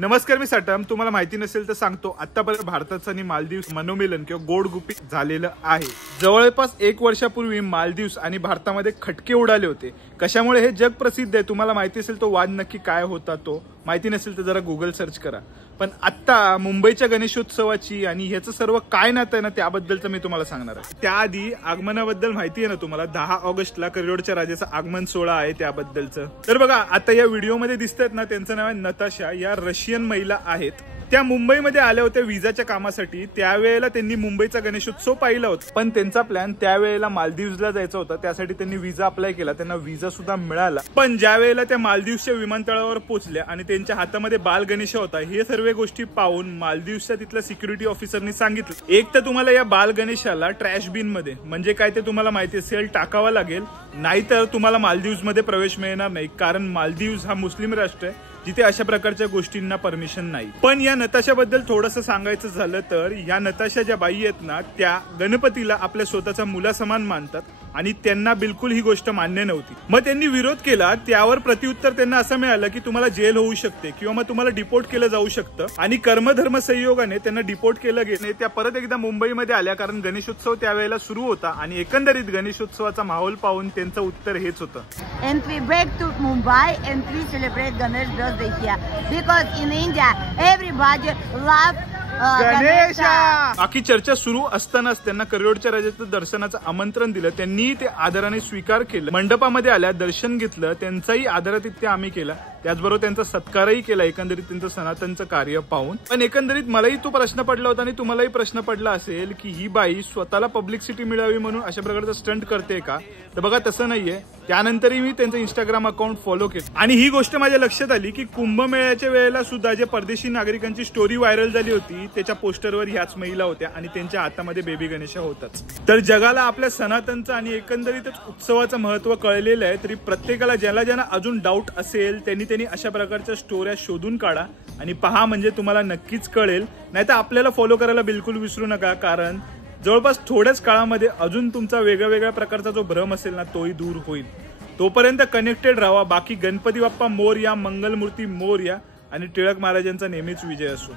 नमस्कार, मी सटम. तुम्हाला माहिती नसेल तर सांगतो. आतापर्यंत भारताचं आणि मालदीव मनोमिलन किंवा गोड गुपित झालेलं आहे. जवळपास 1 वर्षापूर्वी मालदीव आणि भारतामध्ये खटके उडाले होते. कशामुळे हे जग प्रसिद्ध आहे. तुम्हाला माहिती असेल तो वाद नक्की काय होता, तो माहिती नसेल तर जरा गुगल सर्च करा. पण आता मुंबईच्या गणेशोत्सवाची आणि ह्याचं सर्व काय नातं आहे ना, त्याबद्दलचं मी तुम्हाला सांगणार आहे. त्याआधी आगमनाबद्दल माहिती आहे ना तुम्हाला. 10 ऑगस्टला करियोडच्या राजाचा आगमन सोहळा आहे त्याबद्दलचं. तर बघा, आता या व्हिडिओमध्ये दिसतात ना, त्यांचं नाव आहे नताशा. या रशियन महिला आहेत. त्या मुंबईमध्ये आल्या होत्या विजाच्या कामासाठी. त्यावेळेला त्यांनी मुंबईचा गणेशोत्सव पाहिला होता, पण त्यांचा प्लॅन त्यावेळेला मालदीवला जायचा होता. त्यासाठी त्यांनी विजा अप्लाय केला. त्यांना विजा सुद्धा मिळाला. पण ज्या वेळेला त्या मालदीवच्या विमानतळावर पोहोचल्या आणि त्यांच्या हातामध्ये बाल गणेश होता, हे सर्व गोष्टी पाहून मालदीवच्या तिथल्या सिक्युरिटी ऑफिसरनी सांगितलं, एक तर तुम्हाला या बाल गणेशाला ट्रॅश बिन मध्ये, म्हणजे काय ते तुम्हाला माहिती असेल, टाकावा लागेल, नाहीतर तुम्हाला मालदीवमध्ये प्रवेश मिळणार नाही. कारण मालदीव हा मुस्लिम राष्ट्र आहे, जिथे अशा प्रकारच्या गोष्टींना परमिशन नाही. पण या नताशाबद्दल थोडंसं सांगायचं झालं तर, या नताशा ज्या बाई आहेत ना, त्या गणपतीला आपल्या स्वतःचा मुलासमान मानतात आणि त्यांना बिलकुल ही गोष्ट मान्य नव्हती. मग त्यांनी विरोध केला. त्यावर प्रत्युत्तर त्यांना असं मिळालं की तुम्हाला जेल होऊ शकते किंवा मग तुम्हाला डिपोर्ट केलं जाऊ शकतं. आणि कर्मधर्म संयोगाने त्यांना डिपोर्ट केलं गेलं. त्या परत एकदा मुंबईमध्ये आल्या, कारण गणेशोत्सव त्यावेळेला सुरू होता आणि एकंदरीत गणेशोत्सवाचा माहोल पाहून त्यांचं उत्तर हेच होतं. And we back to Mumbai and we celebrate Ganesh birthday here because in India everybody love Ganesha. बाकी चर्चा सुरू असतानाच त्यांना करियोडच्या राजाचं दर्शनाचं आमंत्रण दिलं. त्यांनी ते आदराने स्वीकार केलं. मंडपामध्ये आल्या, दर्शन घेतलं. त्यांचाही आदरातिथ्य आम्ही केला. त्याचबरोबर त्यांचा सत्कारही केला, एकंदरीत त्यांचं सनातनचं कार्य पाहून. पण एकंदरीत मलाही तो प्रश्न पडला होता आणि तुम्हालाही प्रश्न पडला असेल की ही बाई स्वतःला पब्लिसिटी मिळावी म्हणून अशा प्रकारचं स्टंट करते का? तर बघा, तसं नाहीये. त्यानंतरही मी त्यांचं इंस्टाग्राम अकाउंट फॉलो केलं आणि ही गोष्ट माझ्या लक्षात आली की कुंभमेळ्याच्या वेळेला सुद्धा जे परदेशी नागरिकांची स्टोरी व्हायरल झाली होती, त्याच्या पोस्टरवर ह्याच महिला होत्या आणि त्यांच्या हातामध्ये बेबी गणेशा होताच. तर जगाला आपल्या सनातनचं आणि एकंदरीतच उत्सवाचं महत्व कळलेलं आहे. तरी प्रत्येकाला ज्यांना अजून डाऊट असेल त्यांनी अशा प्रकारच्या स्टोऱ्या शोधून काढा आणि पहा, म्हणजे तुम्हाला नक्कीच कळेल. नाहीतर आपल्याला फॉलो करायला बिलकुल विसरू नका, कारण जवळपास थोड्याच काळामध्ये अजून तुमचा वेगळ्या प्रकारचा जो भ्रम असेल ना, तोही दूर होईल. तोपर्यंत कनेक्टेड राहा. बाकी गणपती बाप्पा मोरया, मंगलमूर्ती मोरया आणि टिळक महाराजांचा नेहमीच विजय असो.